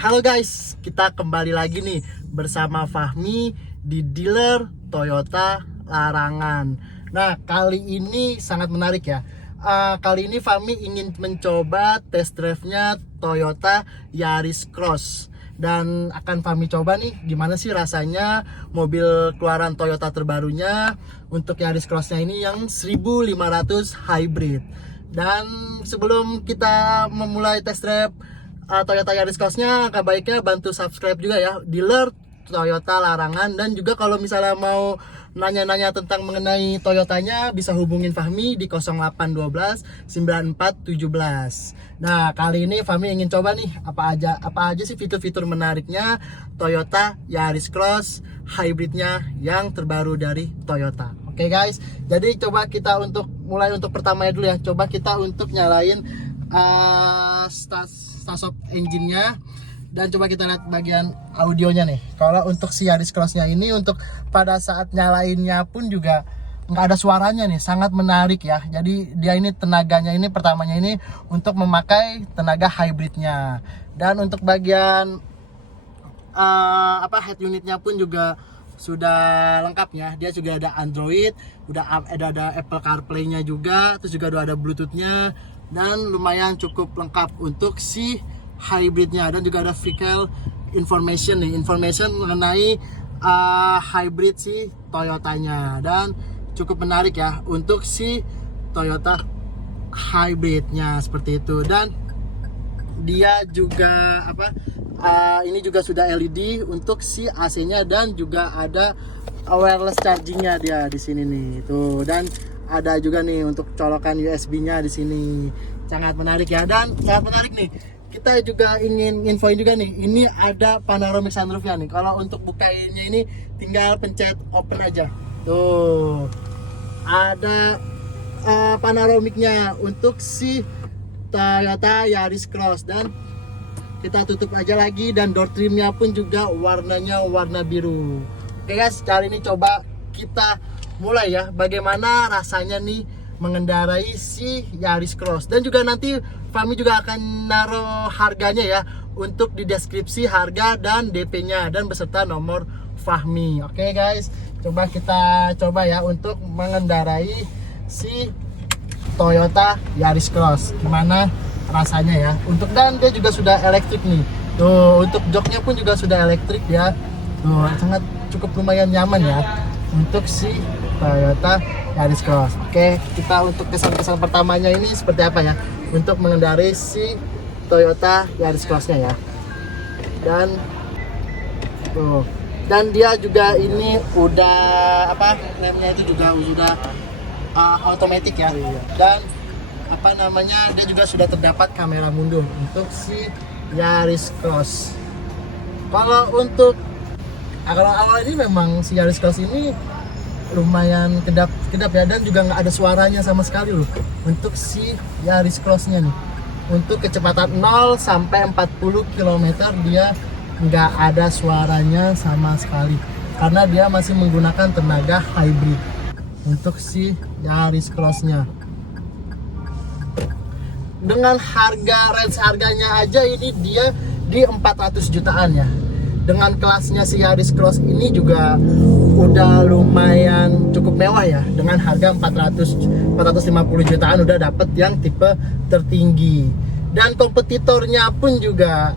Halo guys, kita kembali lagi nih bersama Fahmi di dealer Toyota Larangan. Nah, kali ini sangat menarik ya. Kali ini Fahmi ingin mencoba test drive-nya Toyota Yaris Cross. Dan akan Fahmi coba nih gimana sih rasanya mobil keluaran Toyota terbarunya untuk Yaris Cross-nya ini yang 1500 hybrid. Dan sebelum kita memulai test drive Toyota Yaris Cross-nya, agak baiknya bantu subscribe juga ya, dealer Toyota Larangan. Dan juga kalau misalnya mau nanya-nanya tentang mengenai Toyotanya, bisa hubungin Fahmi di 0812 9417. Nah, kali ini Fahmi ingin coba nih apa aja sih fitur-fitur menariknya Toyota Yaris Cross hybridnya yang terbaru dari Toyota. Oke guys, jadi coba kita mulai untuk pertamanya dulu ya. Coba kita untuk nyalain start of engine-nya, dan coba kita lihat bagian audionya nih. Kalau untuk si Yaris Cross-nya ini, untuk pada saat nyalainnya pun juga nggak ada suaranya nih, sangat menarik ya. Jadi dia ini tenaganya ini pertamanya ini untuk memakai tenaga hybridnya. Dan untuk bagian head unitnya pun juga sudah lengkap ya. Dia juga ada Android, ada Apple CarPlay-nya juga, terus juga ada Bluetooth-nya, dan lumayan cukup lengkap untuk si hybridnya. Dan juga ada vehicle information mengenai hybrid si Toyotanya, dan cukup menarik ya untuk si Toyota hybridnya seperti itu. Dan dia juga ini juga sudah LED untuk si AC-nya, dan juga ada wireless charging-nya dia di sini nih tuh. Dan ada juga nih untuk colokan USB-nya di sini. Sangat menarik ya. Dan sangat menarik nih, kita juga ingin infoin juga nih, ini ada panoramic sunroof-nya nih. Kalau untuk bukainnya ini tinggal pencet open aja. Tuh. Ada panoramiknya untuk si Toyota Yaris Cross. Dan kita tutup aja lagi, dan door trimnya pun juga warnanya warna biru. Oke guys, kali ini coba kita mulai ya, bagaimana rasanya nih mengendarai si Yaris Cross. Dan juga nanti Fahmi juga akan naruh harganya ya, untuk di deskripsi harga dan DP-nya, dan beserta nomor Fahmi. Oke guys, kita coba ya untuk mengendarai si Toyota Yaris Cross, gimana rasanya ya. Dan dia juga sudah elektrik nih tuh. Untuk joknya pun juga sudah elektrik ya tuh, sangat cukup lumayan nyaman ya untuk si Toyota Yaris Cross. Oke, kita untuk kesan-kesan pertamanya ini seperti apa ya untuk mengendarai si Toyota Yaris Cross-nya ya. Dan tuh, dan dia juga ini udah remnya itu juga sudah otomatis ya. Dan dia juga sudah terdapat kamera mundur untuk si Yaris Cross. Kalau awal ini memang si Yaris Cross ini lumayan kedap ya, dan juga nggak ada suaranya sama sekali loh untuk si Yaris Cross-nya nih. Untuk kecepatan 0 sampai 40 km dia nggak ada suaranya sama sekali, karena dia masih menggunakan tenaga hybrid untuk si Yaris Cross-nya. Dengan harganya aja ini dia di 400 jutaan ya. Dengan kelasnya si Yaris Cross ini juga udah lumayan cukup mewah ya. Dengan harga 450 jutaan udah dapet yang tipe tertinggi. Dan kompetitornya pun juga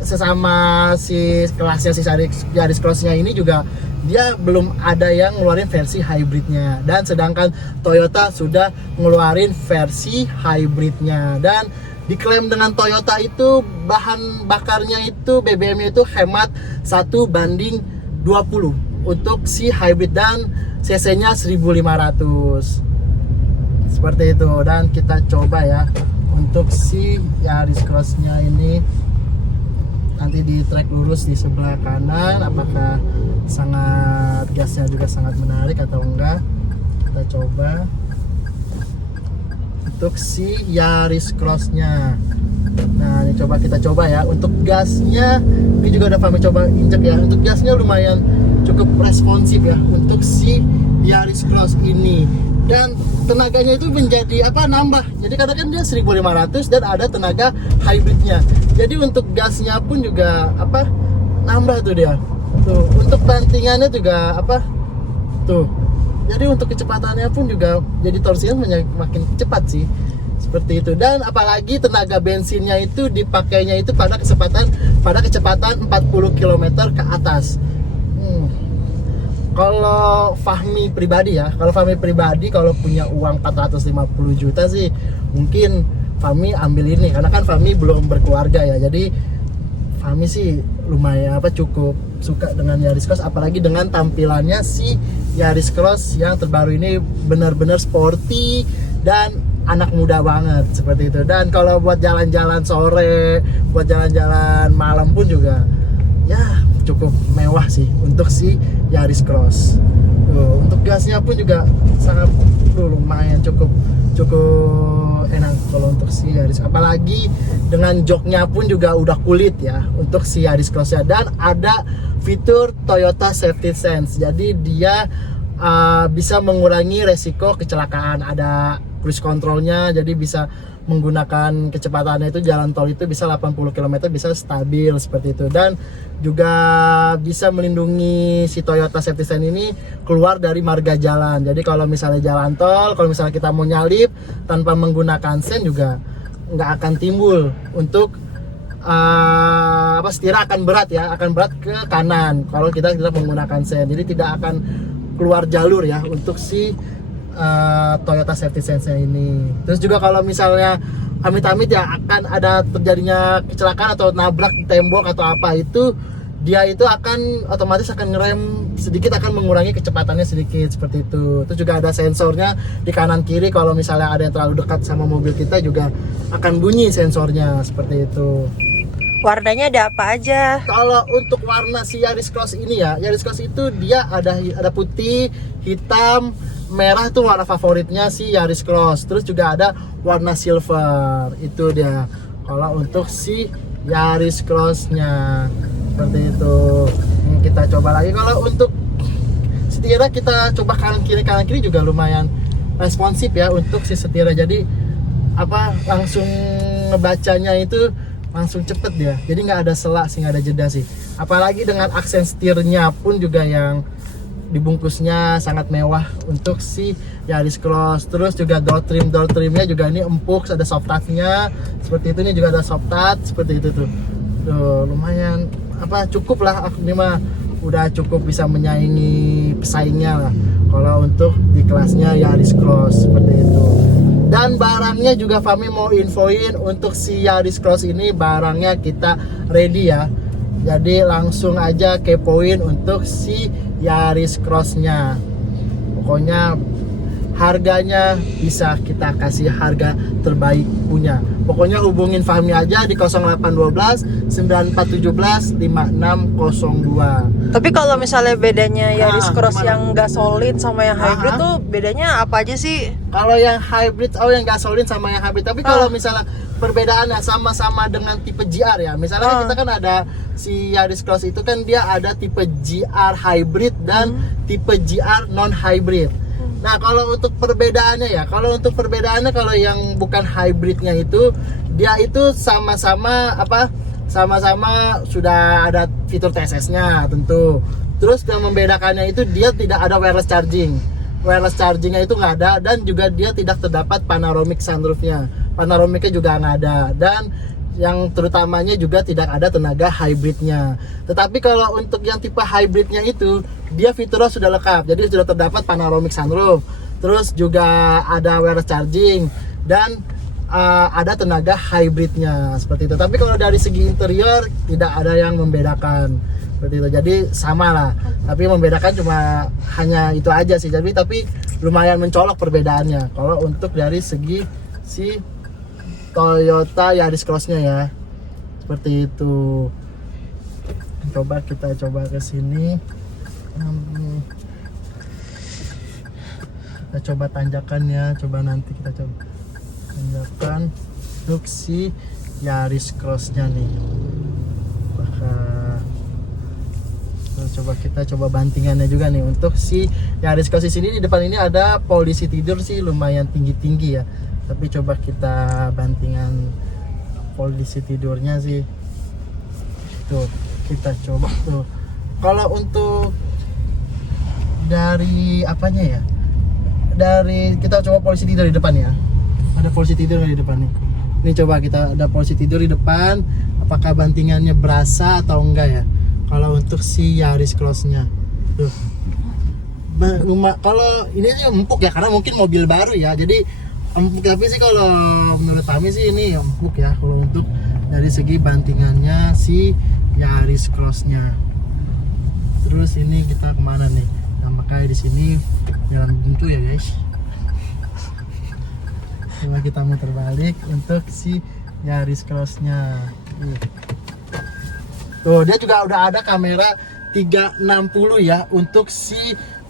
sesama si kelasnya si Yaris Cross-nya ini juga dia belum ada yang ngeluarin versi hybridnya. Dan sedangkan Toyota sudah ngeluarin versi hybridnya. Dan diklaim dengan Toyota itu bahan bakarnya itu BBM-nya itu hemat 1:20 untuk si hybrid, dan cc-nya 1500 seperti itu. Dan kita coba ya untuk si Yaris Cross-nya ini, nanti di trek lurus di sebelah kanan, apakah gasnya juga sangat menarik atau enggak. Kita coba untuk si Yaris Cross-nya. Nah, ini kita coba ya. Untuk gasnya ini juga udah kami coba injek ya. Untuk gasnya lumayan cukup responsif ya untuk si Yaris Cross ini. Dan tenaganya itu menjadi nambah. Jadi kadang kan dia 1500 dan ada tenaga hybridnya. Jadi untuk gasnya pun juga apa nambah tuh dia. Tuh, untuk bantingannya juga apa? Tuh. Jadi untuk kecepatannya pun juga jadi torsinya makin cepat sih. Seperti itu. Dan apalagi tenaga bensinnya itu dipakainya itu pada kecepatan 40 km ke atas. Kalau Fahmi pribadi ya, kalau punya uang 450 juta sih mungkin Fahmi ambil ini, karena kan Fahmi belum berkeluarga ya. Jadi Fahmi sih lumayan cukup suka dengan Yaris Cross, apalagi dengan tampilannya si Yaris Cross yang terbaru ini benar-benar sporty dan anak muda banget seperti itu. Dan kalau buat jalan-jalan sore, buat jalan-jalan malam pun juga ya cukup mewah sih untuk si Yaris Cross. Untuk gasnya pun juga sangat lumayan cukup enak kalau untuk si Yaris, apalagi dengan joknya pun juga udah kulit ya untuk si Yaris Cross-nya. Dan ada fitur Toyota Safety Sense, jadi dia bisa mengurangi resiko kecelakaan. Ada cruise controlnya, jadi bisa menggunakan kecepatannya itu jalan tol itu bisa 80 km bisa stabil seperti itu. Dan juga bisa melindungi si Toyota Safety Sense ini keluar dari marga jalan. Jadi kalau misalnya jalan tol, kalau misalnya kita mau nyalip tanpa menggunakan sen juga nggak akan timbul untuk setir akan berat ke kanan kalau kita tidak menggunakan sen. Jadi tidak akan keluar jalur ya untuk si Toyota Safety Sense ini. Terus juga kalau misalnya amit-amit ya akan ada terjadinya kecelakaan atau nabrak di tembok atau apa, itu dia itu akan otomatis akan ngerem sedikit, akan mengurangi kecepatannya sedikit seperti itu. Terus juga ada sensornya di kanan kiri, kalau misalnya ada yang terlalu dekat sama mobil kita juga akan bunyi sensornya seperti itu. Warnanya ada apa aja? Kalau untuk warna si Yaris Cross ini ya, Yaris Cross itu dia ada putih, hitam, merah tuh warna favoritnya si Yaris Cross. Terus juga ada warna silver, itu dia kalau untuk si Yaris Cross-nya seperti itu. Kita coba lagi. Kalau untuk setirnya kita coba kanan kiri juga lumayan responsif ya untuk si setirnya. Jadi langsung ngebacanya itu langsung cepet dia, jadi nggak ada selang sih, nggak ada jeda sih. Apalagi dengan aksen setirnya pun juga yang dibungkusnya sangat mewah untuk si Yaris Cross. Terus juga door trimnya juga ini empuk, ada soft touch-nya seperti itu. Ini juga ada soft touch seperti itu tuh. Lumayan cukup lah, ini mah udah cukup bisa menyaingi pesaingnya lah kalau untuk di kelasnya Yaris Cross seperti itu. Dan barangnya juga Fahmi mau infoin untuk si Yaris Cross ini, barangnya kita ready ya. Jadi langsung aja kepoin untuk si Yaris Cross-nya. Pokoknya harganya bisa kita kasih harga terbaik punya. Pokoknya hubungin Fahmi aja di 0812 9417 5602. Tapi kalau misalnya bedanya Yaris Cross yang gasolin sama yang hybrid tuh bedanya apa aja sih? Kalau yang hybrid, yang gasolin sama yang hybrid. Tapi kalau misalnya perbedaannya sama-sama dengan tipe GR ya. Misalnya kita kan ada si Yaris Cross itu kan dia ada tipe GR hybrid dan tipe GR non hybrid. Nah kalau untuk perbedaannya kalau yang bukan hybridnya itu dia itu sama-sama sudah ada fitur TSS-nya tentu. Terus yang membedakannya itu dia tidak ada wireless chargingnya itu nggak ada, dan juga dia tidak terdapat panoramic sunroofnya. Panoramicnya juga nggak ada, dan yang terutamanya juga tidak ada tenaga hybridnya. Tetapi kalau untuk yang tipe hybridnya itu dia fiturnya sudah lengkap, jadi sudah terdapat panoramic sunroof, terus juga ada wireless charging dan ada tenaga hybridnya seperti itu. Tapi kalau dari segi interior tidak ada yang membedakan seperti itu, jadi sama lah, tapi membedakan cuma hanya itu aja sih. Tapi lumayan mencolok perbedaannya kalau untuk dari segi si Toyota Yaris Cross-nya ya, seperti itu. Kita coba ke sini. Kita coba tanjakannya, nanti kita coba tanjakan untuk si Yaris Cross-nya nih. Kita coba bantingannya juga nih untuk si Yaris Cross. Di sini di depan ini ada polisi tidur sih, lumayan tinggi-tinggi ya. Tapi coba kita bantingan polisi tidurnya sih. Tuh, kita coba tuh. Kalau untuk dari apanya ya? Dari kita coba polisi tidur di depan ya. Ada polisi tidur di depan nih. Ini coba kita ada polisi tidur di depan. Apakah bantingannya berasa atau enggak ya? Kalau untuk si Yaris Cross-nya. Tuh. Kalau ini sih empuk ya karena mungkin mobil baru ya. Jadi empuk, tapi sih kalau menurut kami sih ini empuk ya kalau untuk dari segi bantingannya si Yaris Cross-nya. Terus ini kita kemana nih? Nah, makanya di sini jalan buntu ya guys. Coba kita muter balik untuk si Yaris Cross-nya. Tuh, dia juga udah ada kamera 360 ya untuk si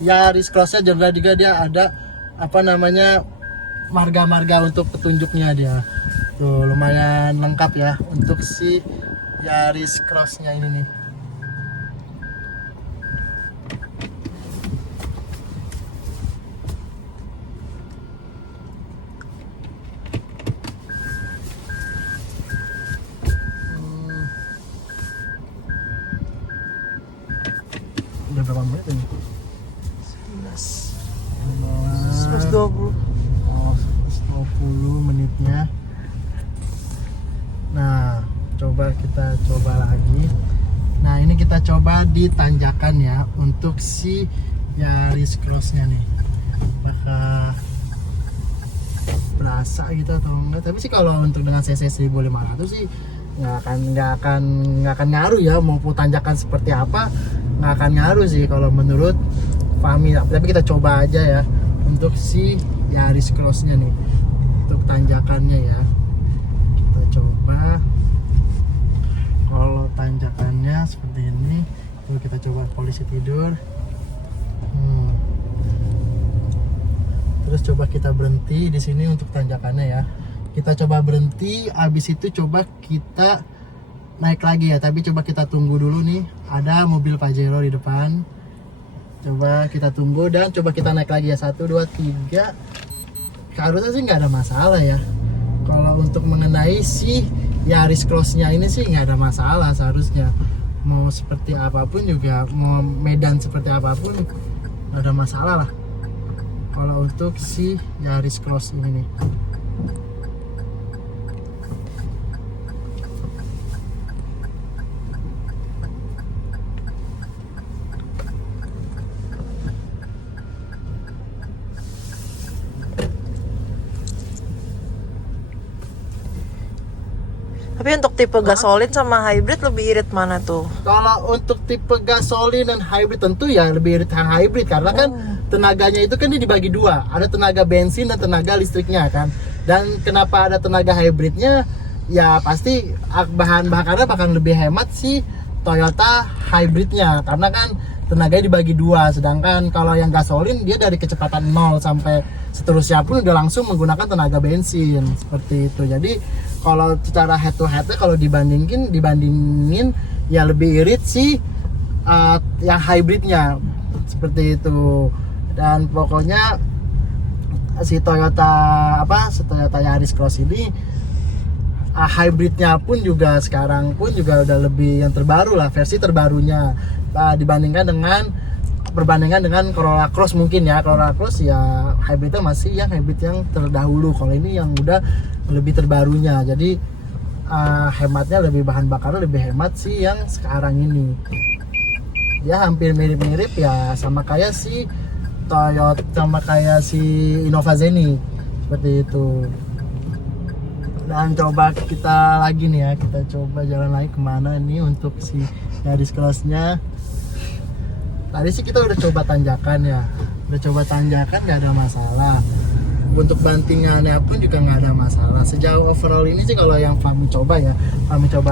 Yaris Cross-nya, juga dia ada apa namanya marga-marga untuk petunjuknya dia. Tuh, lumayan lengkap ya untuk si Yaris Cross-nya ini nih. Udah berapa menit ini? 120. Oh, 120 menitnya. Nah, kita coba lagi. Nah, ini kita coba di tanjakan ya untuk si Yaris Cross-nya nih. Apakah berasa gitu atau enggak? Tapi sih kalau untuk dengan cc 1500 sih nggak akan ngaruh ya, mau tanjakan seperti apa nggak akan ngaruh sih kalau menurut Fahmi. Tapi kita coba aja ya untuk si Yaris Cross-nya nih, untuk tanjakannya ya. Kita coba kalau tanjakannya seperti ini. Tuh, kita coba polisi tidur. Terus coba kita berhenti di sini untuk tanjakannya ya. Kita coba berhenti, habis itu coba kita naik lagi ya. Tapi coba kita tunggu dulu nih, ada mobil Pajero di depan. Coba kita tunggu dan coba kita naik lagi ya. 1, 2, 3. Harusnya sih nggak ada masalah ya. Kalau untuk mengenai si Yaris Cross-nya ini sih nggak ada masalah seharusnya. Mau seperti apapun juga, mau medan seperti apapun nggak ada masalah lah. Kalau untuk si Yaris Cross ini nih. Tapi untuk tipe gasolin sama hybrid lebih irit mana tuh? Kalau untuk tipe gasolin dan hybrid tentu ya lebih irit yang hybrid karena kan tenaganya itu kan dia dibagi dua, ada tenaga bensin dan tenaga listriknya kan. Dan kenapa ada tenaga hybridnya? Ya pasti bahan bakarnya bakal lebih hemat sih Toyota hybridnya karena kan tenaganya dibagi dua. Sedangkan kalau yang gasolin dia dari kecepatan 0 sampai seterusnya pun udah langsung menggunakan tenaga bensin seperti itu. Jadi kalau secara head to head kalau dibandingin ya lebih irit sih yang hybridnya seperti itu. Dan pokoknya si Toyota Yaris Cross ini hybridnya pun juga sekarang pun juga udah lebih yang terbaru lah, versi terbarunya perbandingan dengan Corolla Cross mungkin ya. Corolla Cross ya hybridnya masih yang hybrid yang terdahulu. Kalau ini yang udah lebih terbarunya. Jadi hematnya lebih, bahan bakarnya lebih hemat sih yang sekarang ini. Ya hampir mirip-mirip ya sama kayak si Toyota, sama kayak si Innova Zenny seperti itu. Dan coba kita lagi nih ya, kita coba jalan lagi kemana nih untuk si Yaris Cross-nya. Tadi sih kita udah coba tanjakan ya, nggak ada masalah. Untuk bantingannya pun juga nggak ada masalah. Sejauh overall ini sih kalau yang kami coba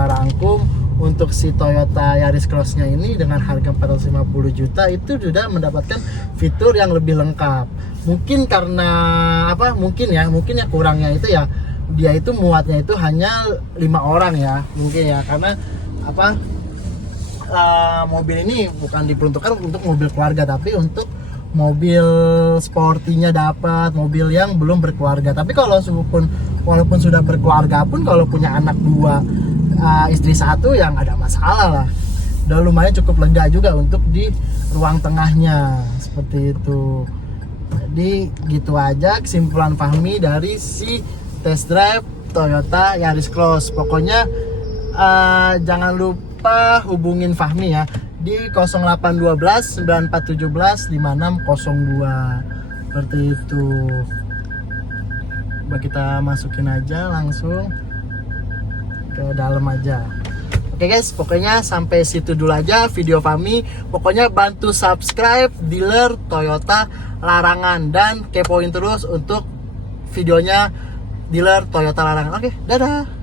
rangkum untuk si Toyota Yaris Cross-nya ini dengan harga 450 juta itu sudah mendapatkan fitur yang lebih lengkap. Mungkin karena mungkin ya kurangnya itu ya dia itu muatnya itu hanya 5 orang ya, mungkin ya, karena mobil ini bukan diperuntukkan untuk mobil keluarga tapi untuk mobil sportinya dapat, mobil yang belum berkeluarga. Tapi kalau pun walaupun sudah berkeluarga pun kalau punya anak 2, istri 1 ya nggak ada masalah lah. Udah lumayan cukup lega juga untuk di ruang tengahnya seperti itu. Jadi gitu aja kesimpulan Fahmi dari si test drive Toyota Yaris Cross. Pokoknya jangan lupa hubungin Fahmi ya di 0812 9417 5602 seperti itu. Coba kita masukin aja langsung ke dalam aja. Oke guys, pokoknya sampai situ dulu aja video Fahmi. Pokoknya bantu subscribe dealer Toyota Larangan dan kepoin terus untuk videonya dealer Toyota Larangan. Oke, dadah.